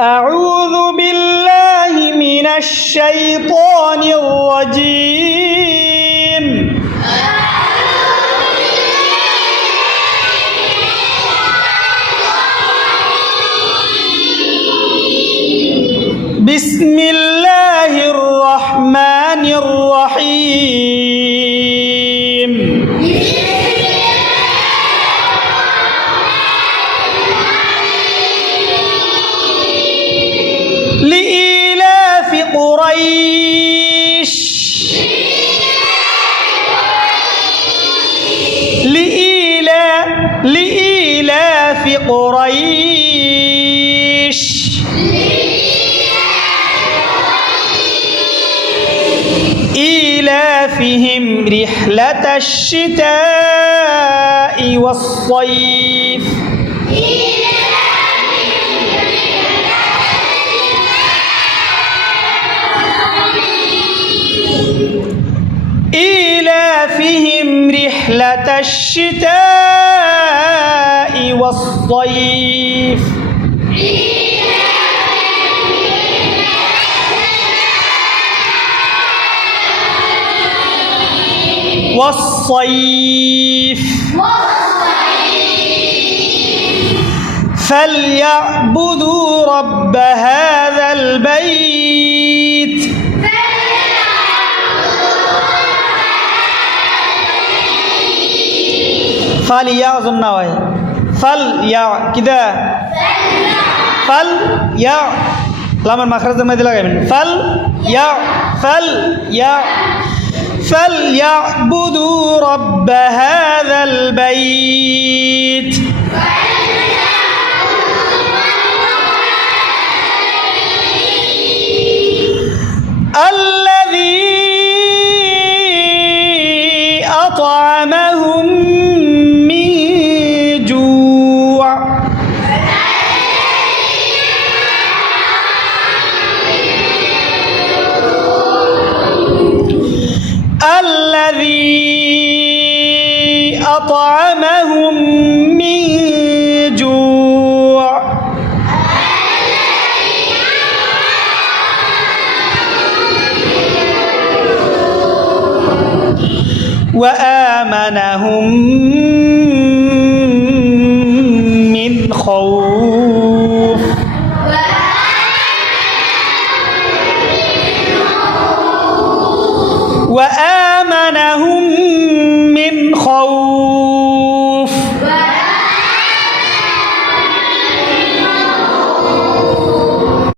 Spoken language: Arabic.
أعوذ بالله من الشيطان الرجيم بسم الله الرحمن الرحيم لإيلاف قريش لإيلاف قريش إيلافهم رحلة الشتاء والصيف إيلافهم رحلة الشتاء والصيف فليعبدوا رب هذا البيت فليا أظن نواي فليا كده فليا لام المخرج ما دلائل فليعبدوا رب هذا البيت الذي أطعمهم من جوع الذي أطعمهم من جوع وآمنهم